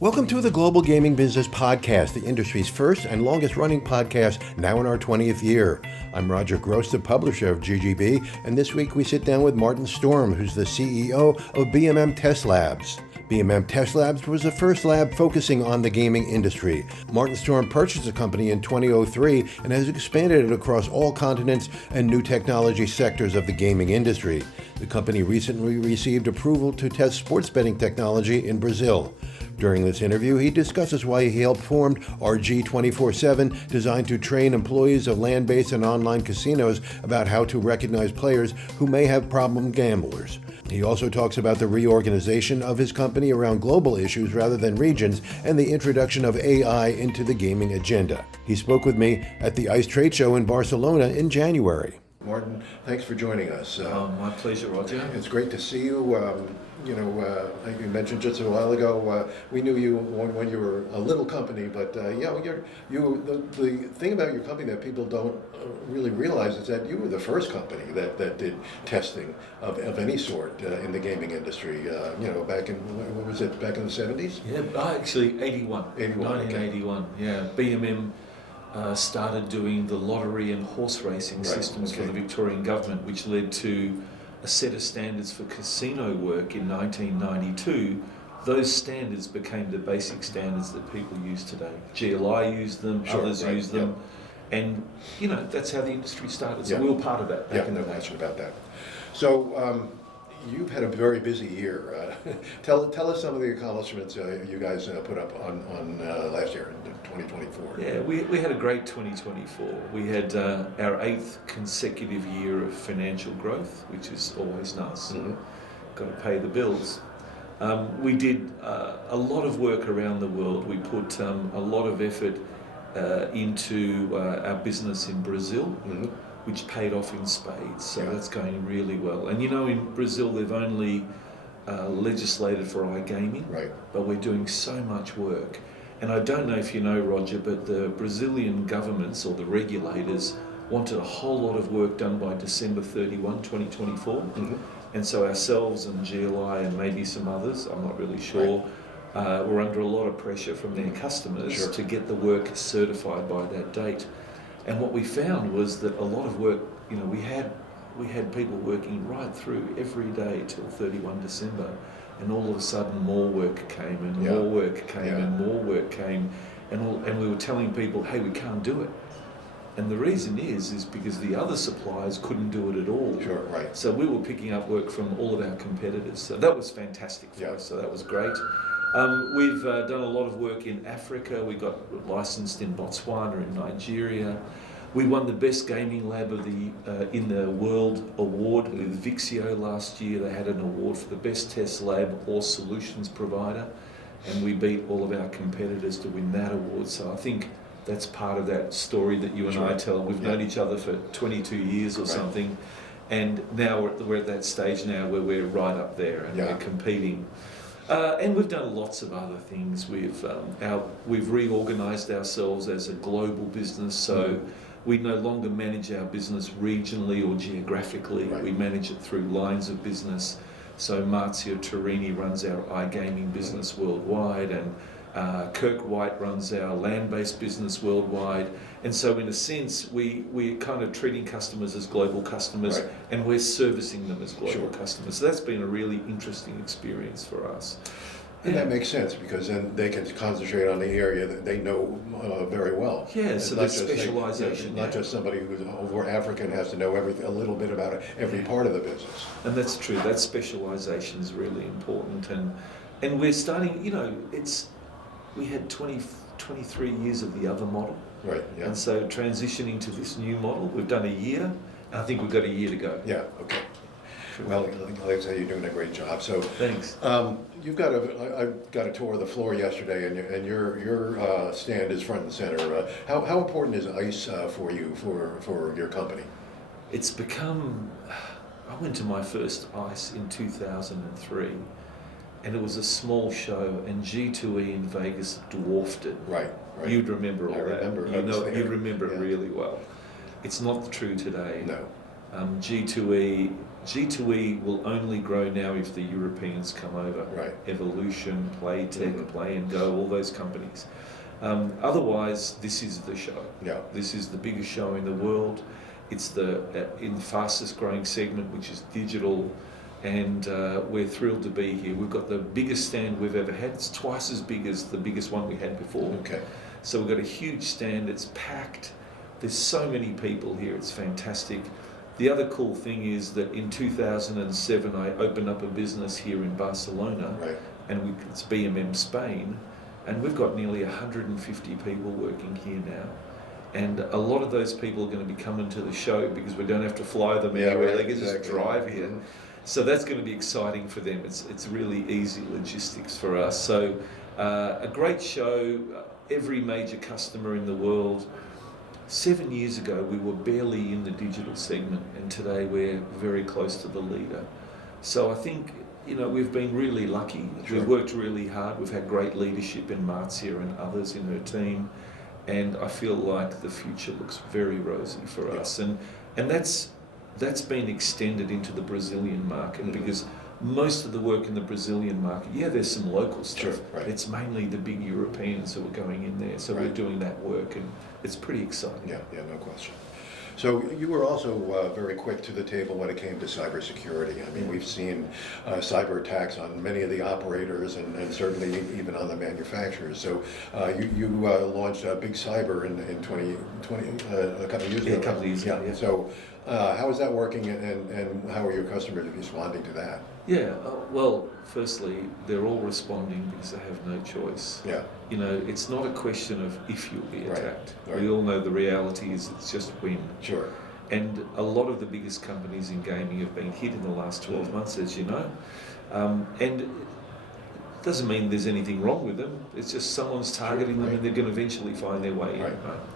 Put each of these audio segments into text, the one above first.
Welcome to the Global Gaming Business Podcast, the industry's first and longest running podcast, now in our 20th year. I'm Roger Gros, the publisher of GGB, and this week we sit down with Martin Storm, who's the CEO of BMM Test Labs. BMM Test Labs was the first lab focusing on the gaming industry. Martin Storm purchased the company in 2003 and has expanded it across all continents and new technology sectors of the gaming industry. The company recently received approval to test sports betting technology in Brazil. During this interview, he discusses why he helped form RG 24/7, designed to train employees of land-based and online casinos about how to recognize players who may have problem gamblers. He also talks about the reorganization of his company around global issues rather than regions and the introduction of AI into the gaming agenda. He spoke with me at the ICE trade show in Barcelona in January. Martin, thanks for joining us. My pleasure, Roger. It's great to see you. Like you mentioned just a while ago, we knew you when you were a little company, but the thing about your company that people don't really realize is that you were the first company that did testing of any sort in the gaming industry. Back in what was it? Back in the 70s? Yeah, actually 81. 1981. Okay. Yeah, BMM started doing the lottery and horse racing systems for the Victorian government, which led to a set of standards for casino work in 1992. Those standards became the basic standards that people use today. GLI used them, others used them, and that's how the industry started. So we were part of that back in the day. Question about that. So you've had a very busy year. Tell us some of the accomplishments you guys put up on last year in 2024. Yeah, we had a great 2024. We had our 8th consecutive year of financial growth, which is always nice. Mm-hmm. Got to pay the bills. We did a lot of work around the world. We put a lot of effort into our business in Brazil. Mm-hmm. Which paid off in spades, so that's going really well. And in Brazil they've only legislated for iGaming, but we're doing so much work. And I don't know if you know, Roger, but the Brazilian governments or the regulators wanted a whole lot of work done by December 31, 2024. Mm-hmm. And so ourselves and GLI and maybe some others, I'm not really sure, were under a lot of pressure from their customers to get the work certified by that date. And what we found was that a lot of work, we had people working right through every day till 31 December, and all of a sudden more work came and more work came and more work came, and we were telling people, hey, we can't do it. And the reason is because the other suppliers couldn't do it at all. Sure, right. So we were picking up work from all of our competitors. So that was fantastic for us. So that was great. We've done a lot of work in Africa. We got licensed in Botswana, in Nigeria. We won the Best Gaming Lab of in the World Award with Vixio last year. They had an award for the Best Test Lab or Solutions Provider, and we beat all of our competitors to win that award. So I think that's part of that story that you and I tell. We've known each other for 22 years or something, and now we're at that stage now where we're right up there and we're competing. And we've done lots of other things. We've reorganized ourselves as a global business, so we no longer manage our business regionally or geographically. We manage it through lines of business. So Marzio Turini runs our iGaming business worldwide, and Kirk White runs our land-based business worldwide. And so in a sense, we're kind of treating customers as global customers, and we're servicing them as global customers. So that's been a really interesting experience for us. And that makes sense, because then they can concentrate on the area that they know very well. Yeah, so there's specialization. Not just somebody who's over African has to know a little bit about every part of the business. And that's true. That specialization is really important. And we're starting, we had 23 years of the other model. Right, yeah. And so transitioning to this new model, we've done a year, and I think we've got a year to go. Yeah, okay. Well, like I say, you're doing a great job. So thanks. I got a tour of the floor yesterday, and your stand is front and center. How important is ICE for you, for your company? It's become. I went to my first ICE in 2003, and it was a small show, and G2E in Vegas dwarfed it. Right. You'd remember all that. I remember. You'd remember it really well. It's not true today. No. G2E G2E will only grow now if the Europeans come over. Right. Evolution, Playtech, Play and Go, all those companies. Otherwise, this is the show. Yeah. This is the biggest show in the world. It's in the fastest growing segment, which is digital, and we're thrilled to be here. We've got the biggest stand we've ever had. It's twice as big as the biggest one we had before. Okay. So we've got a huge stand. It's packed. There's so many people here. It's fantastic. The other cool thing is that in 2007, I opened up a business here in Barcelona, Right. and it's BMM Spain, and we've got nearly 150 people working here now. And a lot of those people are going to be coming to the show because we don't have to fly them anywhere. Right, They can just exactly. drive here. So that's going to be exciting for them. It's really easy logistics for us. So a great show. Every major customer in the world. 7 years ago, we were barely in the digital segment, and today we're very close to the leader. So I think, we've been really lucky. Sure. We've worked really hard. We've had great leadership in Marzia and others in her team, and I feel like the future looks very rosy for us. And that's been extended into the Brazilian market because most of the work in the Brazilian market, there's some local stuff. Sure, right. It's mainly the big Europeans who are going in there. So we're doing that work, and it's pretty exciting. Yeah, no question. So you were also very quick to the table when it came to cybersecurity. I mean, we've seen cyber attacks on many of the operators and certainly even on the manufacturers. So you launched Big Cyber in 2020, a couple of years ago. A couple of years ago, yeah. So how is that working, and how are your customers responding to that? Yeah, well, firstly, they're all responding because they have no choice. Yeah. It's not a question of if you'll be attacked. Right. We all know the reality is it's just when. Sure. And a lot of the biggest companies in gaming have been hit in the last 12 months, as you know. And it doesn't mean there's anything wrong with them. It's just someone's targeting them and they're going to eventually find their way in. Right.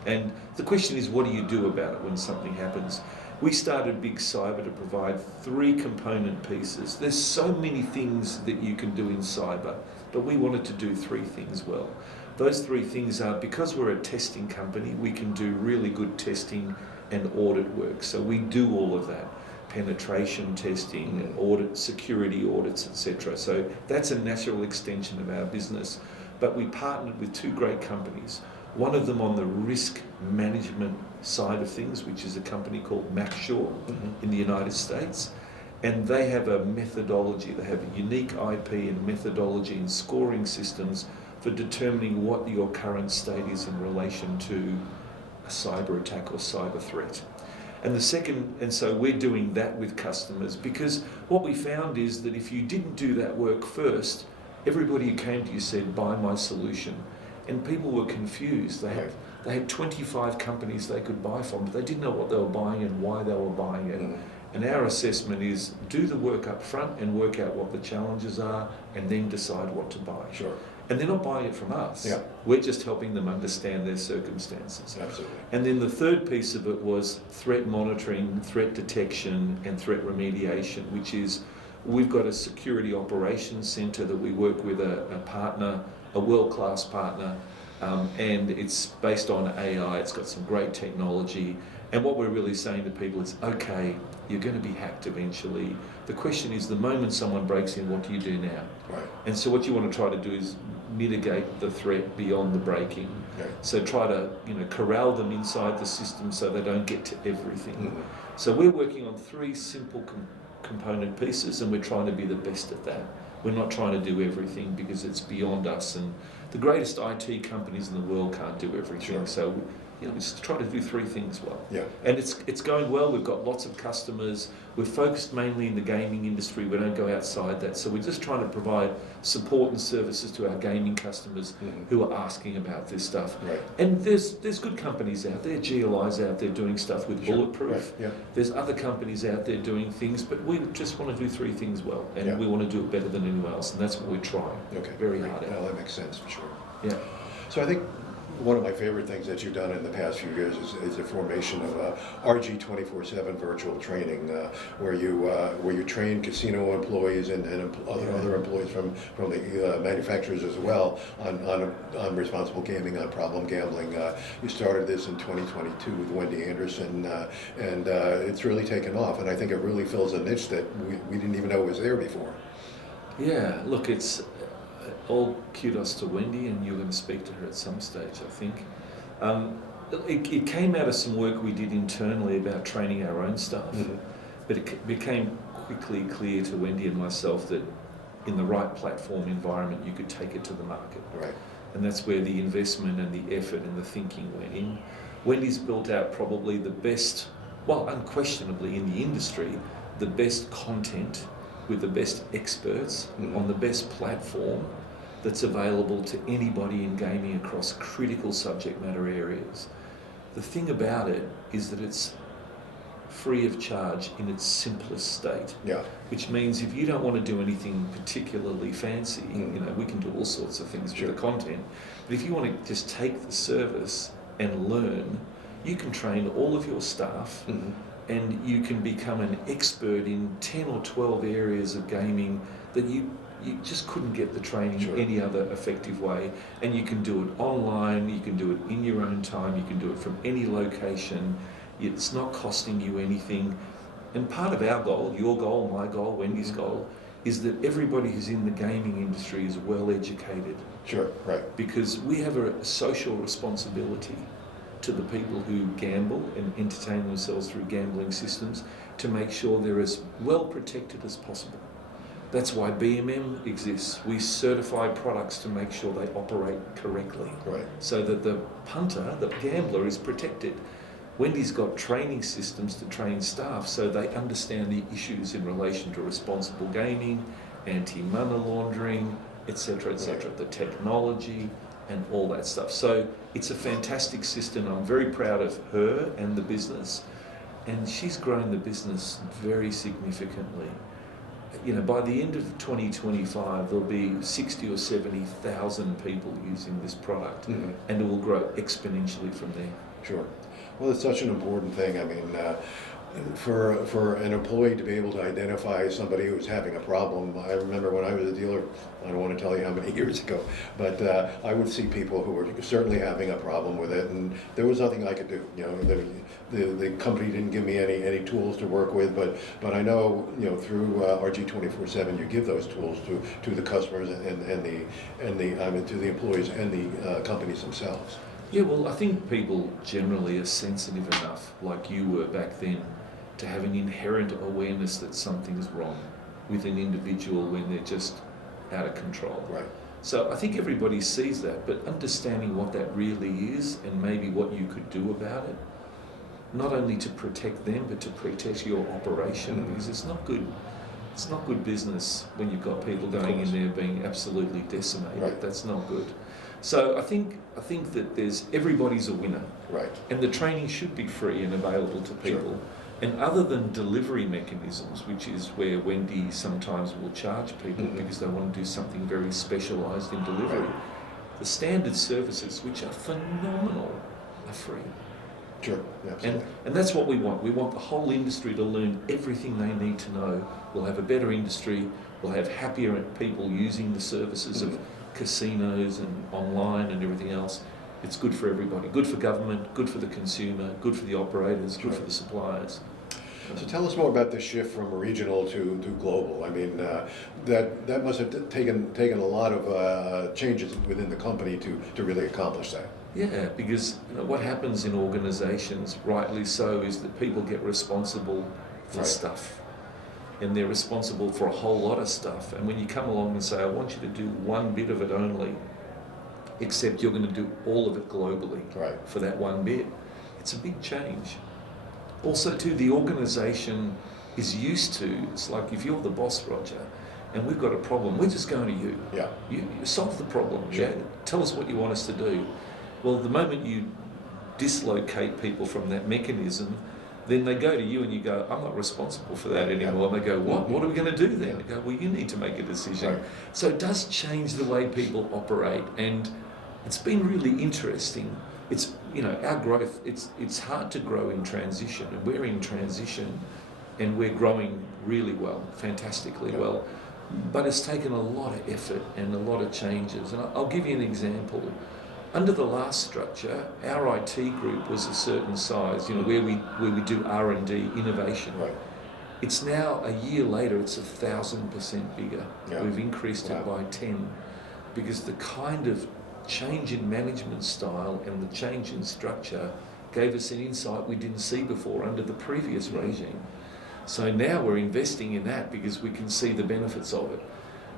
And the question is, what do you do about it when something happens? We started Big Cyber to provide 3 component pieces. There's so many things that you can do in cyber, but we wanted to do 3 things well. Those 3 things are, because we're a testing company, we can do really good testing and audit work. So we do all of that. Penetration testing, audit, security audits, etc. So that's a natural extension of our business. But we partnered with 2 great companies. One of them on the risk management side of things, which is a company called MaxSure in the United States. And they have a methodology, they have a unique IP and methodology and scoring systems for determining what your current state is in relation to a cyber attack or cyber threat. And so we're doing that with customers, because what we found is that if you didn't do that work first, everybody who came to you said, buy my solution. And people were confused. They had 25 companies they could buy from, but they didn't know what they were buying and why they were buying it. And our assessment is, do the work up front and work out what the challenges are, and then decide what to buy. Sure. And they're not buying it from us. Yeah. We're just helping them understand their circumstances. Absolutely. And then the third piece of it was threat monitoring, threat detection, and threat remediation, which is, we've got a security operations center that we work with a partner, a world-class partner, and it's based on AI. It's got some great technology. And what we're really saying to people is, okay, you're going to be hacked eventually. The question is, the moment someone breaks in, what do you do now? Right. And so what you want to try to do is mitigate the threat beyond the break-in. Okay. So try to corral them inside the system so they don't get to everything. So we're working on 3 simple component pieces, and we're trying to be the best at that. We're not trying to do everything because it's beyond us, and the greatest IT companies in the world can't do everything. Sure. So we just try to do 3 things well. Yeah. And it's going well. We've got lots of customers. We're focused mainly in the gaming industry. We don't go outside that. So we're just trying to provide support and services to our gaming customers who are asking about this stuff. Right. And there's good companies out there, GLI's out there doing stuff with Bulletproof. Right. Yeah. There's other companies out there doing things, but we just want to do 3 things well, and we want to do it better than anyone else, and that's what we're trying. Okay. Very hard at. Well, that makes sense for sure. Yeah. So I think one of my favorite things that you've done in the past few years is the formation of RG 24/7 virtual training, where you train casino employees and other employees from the manufacturers as well on responsible gaming, on problem gambling. You started this in 2022 with Wendy Anderson, and it's really taken off. And I think it really fills a niche that we didn't even know was there before. Yeah, look, it's all kudos to Wendy, and you're going to speak to her at some stage, I think. It came out of some work we did internally about training our own staff, but it became quickly clear to Wendy and myself that in the right platform environment, you could take it to the market. Right. And that's where the investment and the effort and the thinking went in. Wendy's built out probably the best, well, unquestionably in the industry, the best content with the best experts on the best platform that's available to anybody in gaming across critical subject matter areas. The thing about it is that it's free of charge in its simplest state, which means if you don't want to do anything particularly fancy, we can do all sorts of things with the content, but if you want to just take the service and learn, you can train all of your staff and you can become an expert in 10 or 12 areas of gaming that you just couldn't get the training any other effective way. And you can do it online, you can do it in your own time, you can do it from any location. It's not costing you anything. And part of our goal, your goal, my goal, Wendy's goal, is that everybody who's in the gaming industry is well educated. Sure, right. Because we have a social responsibility to the people who gamble and entertain themselves through gambling systems to make sure they're as well protected as possible. That's why BMM exists. We certify products to make sure they operate correctly, so that the punter, the gambler, is protected. Wendy's got training systems to train staff so they understand the issues in relation to responsible gaming, anti-money laundering, etc., the technology and all that stuff. So it's a fantastic system. I'm very proud of her and the business, and she's grown the business very significantly. By the end of 2025, there'll be 60 or 70,000 people using this product, and it will grow exponentially from there. Sure. Well, it's such an important thing. I mean, for an employee to be able to identify somebody who's having a problem. I remember when I was a dealer, I don't want to tell you how many years ago, but I would see people who were certainly having a problem with it, and there was nothing I could do. The company didn't give me any tools to work with, but I know through RG 24/7 you give those tools to the customers and to the employees and the companies themselves. Yeah, well, I think people generally are sensitive enough, like you were back then, to have an inherent awareness that something's wrong with an individual when they're just out of control. Right. So I think everybody sees that, but understanding what that really is and maybe what you could do about it, not only to protect them, but to protect your operation, because it's not good. It's not good business when you've got people going in there being absolutely decimated. Right. That's not good. So I think that everybody's a winner. Right. And the training should be free and available to people. Sure. And other than delivery mechanisms, which is where Wendy sometimes will charge people because they want to do something very specialised in delivery, the standard services, which are phenomenal, are free. Sure, absolutely. And that's what we want. We want the whole industry to learn everything they need to know. We'll have a better industry. We'll have happier people using the services of casinos and online and everything else. It's good for everybody. Good for government, good for the consumer, good for the operators, good for the suppliers. So tell us more about the shift from regional to global. I mean, that must have taken a lot of changes within the company to really accomplish that. Yeah, because what happens in organisations, rightly so, is that people get responsible for stuff. And they're responsible for a whole lot of stuff. And when you come along and say, I want you to do one bit of it only, except you're going to do all of it globally for that one bit, it's a big change. Also, too, the organisation is used to, it's like if you're the boss, Roger, and we've got a problem, we're just going to you. Yeah. You solve the problem. Sure. Yeah? Tell us what you want us to do. Well, the moment you dislocate people from that mechanism, then they go to you and you go, I'm not responsible for that anymore. And they go, what? What are we going to do then? They go, well, you need to make a decision. Right. So it does change the way people operate. And It's been really interesting. It's, our growth, it's hard to grow in transition, and we're in transition and we're growing really well, fantastically well. But it's taken a lot of effort and a lot of changes. And I'll give you an example. Under the last structure, our IT group was a certain size, where we do R&D, innovation. Right. It's now, a year later, it's 1,000% bigger. Yeah. We've increased it by 10, because the kind of change in management style and the change in structure gave us an insight we didn't see before under the previous regime. So now we're investing in that because we can see the benefits of it.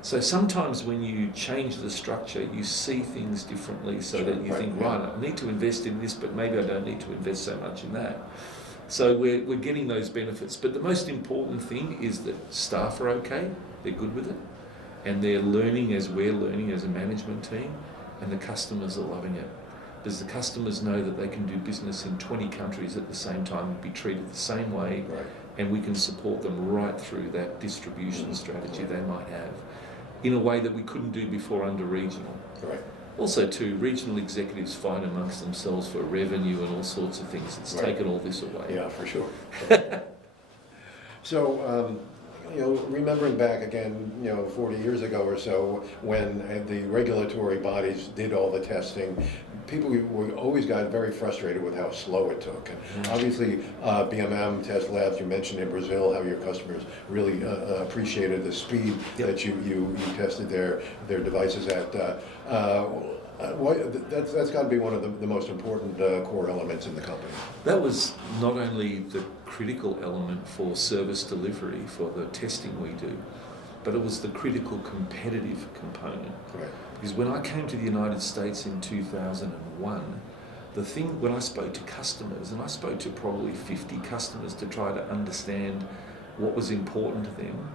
So sometimes when you change the structure, you see things differently, so that you think, right, I need to invest in this, but maybe I don't need to invest so much in that. So we're getting those benefits. But the most important thing is that staff are okay, they're good with it, and they're learning as we're learning as a management team, and the customers are loving it. Because the customers know that they can do business in 20 countries at the same time and be treated the same way, and we can support them right through that distribution strategy they might have in a way that we couldn't do before under regional. Right. Also, too, regional executives fight amongst themselves for revenue and all sorts of things. It's taken all this away. Yeah, for sure. So, remembering back again, 40 years ago or so, when the regulatory bodies did all the testing, people always got very frustrated with how slow it took. And obviously, BMM test labs, you mentioned in Brazil how your customers really appreciated the speed that you tested their devices at. That's got to be one of the most important core elements in the company. That was not only the critical element for service delivery for the testing we do, but it was the critical competitive component. Right. Because when I came to the United States in 2001, when I spoke to customers, and I spoke to probably 50 customers to try to understand what was important to them,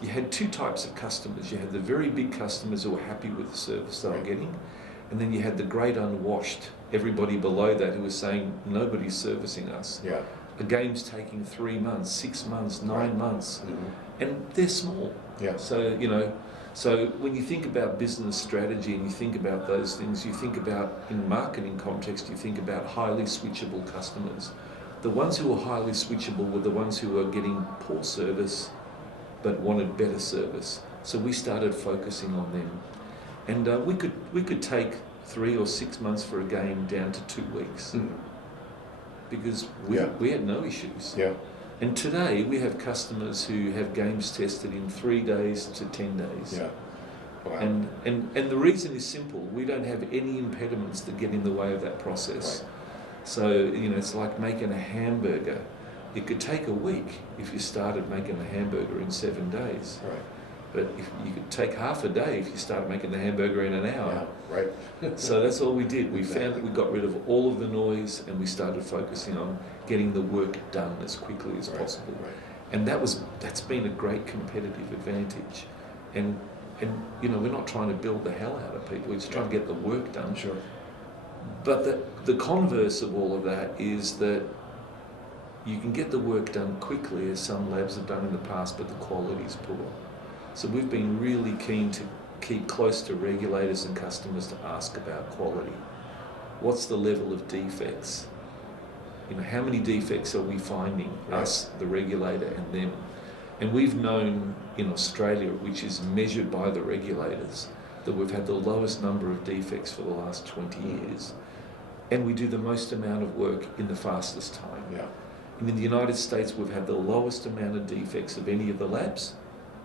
you had two types of customers. You had the very big customers who were happy with the service they were getting, and then you had the great unwashed, everybody below that who was saying, nobody's servicing us. Yeah. A game's taking 3 months, 6 months, 9 months, and they're small. Yeah. So when you think about business strategy and you think about those things, you think about, in marketing context, you think about highly switchable customers. The ones who were highly switchable were the ones who were getting poor service but wanted better service. So we started focusing on them. And we could take 3 or 6 months for a game down to 2 weeks. Because we had no issues. Yeah. And today we have customers who have games tested in 3 days to 10 days. Yeah. Wow. And the reason is simple. We don't have any impediments that get in the way of that process. Right. So, it's like making a hamburger. It could take a week if you started making the hamburger in 7 days. Right. But if you could take half a day if you started making the hamburger in an hour. Yeah, right. So that's all we did. We found that we got rid of all of the noise and we started focusing on getting the work done as quickly as possible. Right. And that's been a great competitive advantage. And we're not trying to build the hell out of people. We're just trying to get the work done. Sure. But the converse of all of that is that you can get the work done quickly, as some labs have done in the past, but the quality is poor. So we've been really keen to keep close to regulators and customers to ask about quality. What's the level of defects? How many defects are we finding, us, the regulator, and them? And we've known in Australia, which is measured by the regulators, that we've had the lowest number of defects for the last 20 years. And we do the most amount of work in the fastest time. Yeah. And in the United States, we've had the lowest amount of defects of any of the labs,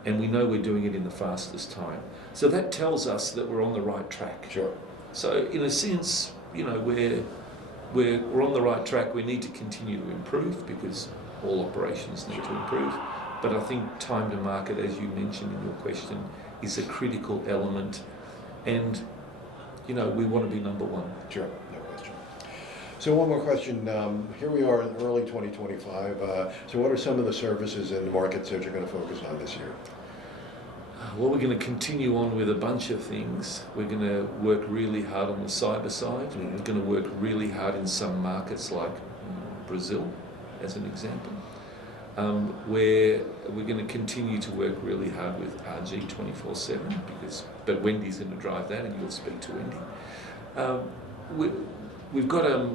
and we know we're doing it in the fastest time. So that tells us that we're on the right track. Sure. So in a sense, we're on the right track. We need to continue to improve because all operations need to improve. But I think time to market, as you mentioned in your question, is a critical element. And, we want to be number one. Sure, no question. So one more question. Here we are in early 2025. So what are some of the services and markets that you're going to focus on this year? Well, we're going to continue on with a bunch of things. We're going to work really hard on the cyber side. We're going to work really hard in some markets like Brazil, as an example, where we're going to continue to work really hard with RG 24/7, but Wendy's going to drive that, and you'll speak to Wendy. we, we've got a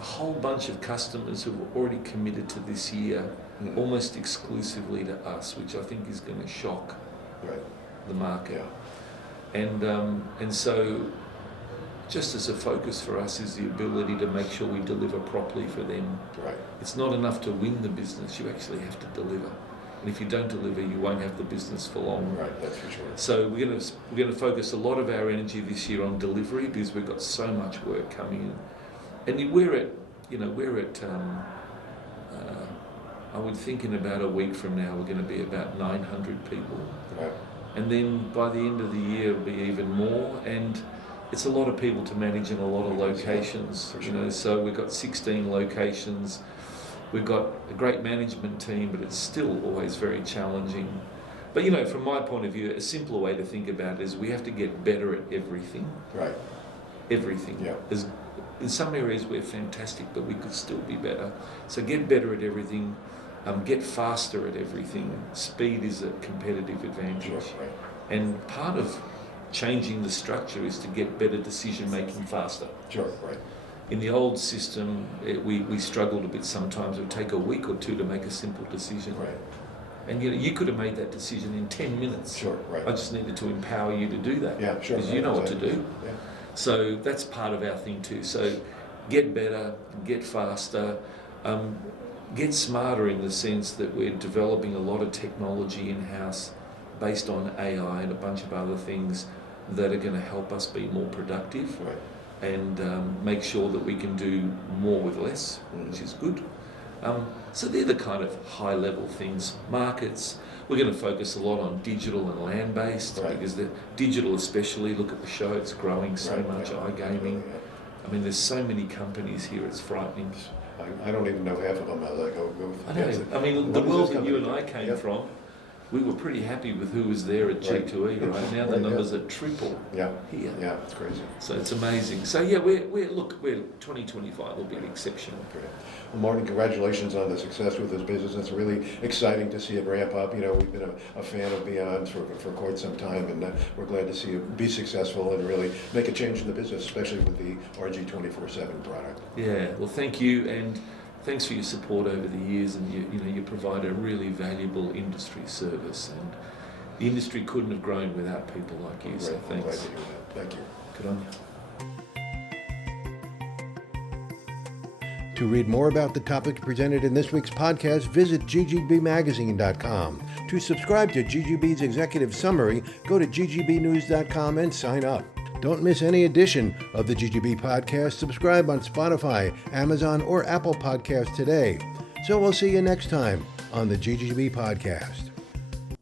whole bunch of customers who've already committed to this year, almost exclusively to us, which I think is going to shock the market. And so, just as a focus for us is the ability to make sure we deliver properly for them. It's not enough to win the business; you actually have to deliver. And if you don't deliver, you won't have the business for long. That's for sure. So we're going to focus a lot of our energy this year on delivery because we've got so much work coming in. And we're at I would think in about a week from now we're going to be about 900 people. And then by the end of the year it'll be even more. And it's a lot of people to manage in a lot of locations. So we've got 16 locations. We've got a great management team, but it's still always very challenging. But from my point of view, a simpler way to think about it is we have to get better at everything. Everything. In some areas we're fantastic, but we could still be better. So get better at everything, get faster at everything. Speed is a competitive advantage. And part of changing the structure is to get better decision making faster. In the old system, we struggled a bit sometimes. It would take a week or two to make a simple decision. And you could have made that decision in 10 minutes. I just needed to empower you to do that. Because you know what to do. So that's part of our thing too. So get better, get faster, get smarter in the sense that we're developing a lot of technology in-house based on AI and a bunch of other things that are going to help us be more productive. And make sure that we can do more with less, which is good. So they're the kind of high-level things. Markets, we're going to focus a lot on digital and land-based, because the digital especially, look at the show, it's growing so much, iGaming. I mean, there's so many companies here, it's frightening. I don't even know half of them. I mean, the world that you and I came from, we were pretty happy with who was there at G2E, right? Now the numbers are triple here. It's crazy. So it's amazing. So we're 2025 will be exceptional. Well, Martin, congratulations on the success with this business. It's really exciting to see it ramp up. We've been a fan of Beyond for quite some time, and we're glad to see you be successful and really make a change in the business, especially with the RG 24/7 product. Well, thank you, and thanks for your support over the years, and you provide a really valuable industry service, and the industry couldn't have grown without people like you. So thanks. I'm glad to hear that. Thank you. Good on you. To read more about the topics presented in this week's podcast, visit ggbmagazine.com. To subscribe to GGB's executive summary, go to ggbnews.com and sign up. Don't miss any edition of the GGB podcast. Subscribe on Spotify, Amazon, or Apple Podcasts today. So we'll see you next time on the GGB podcast.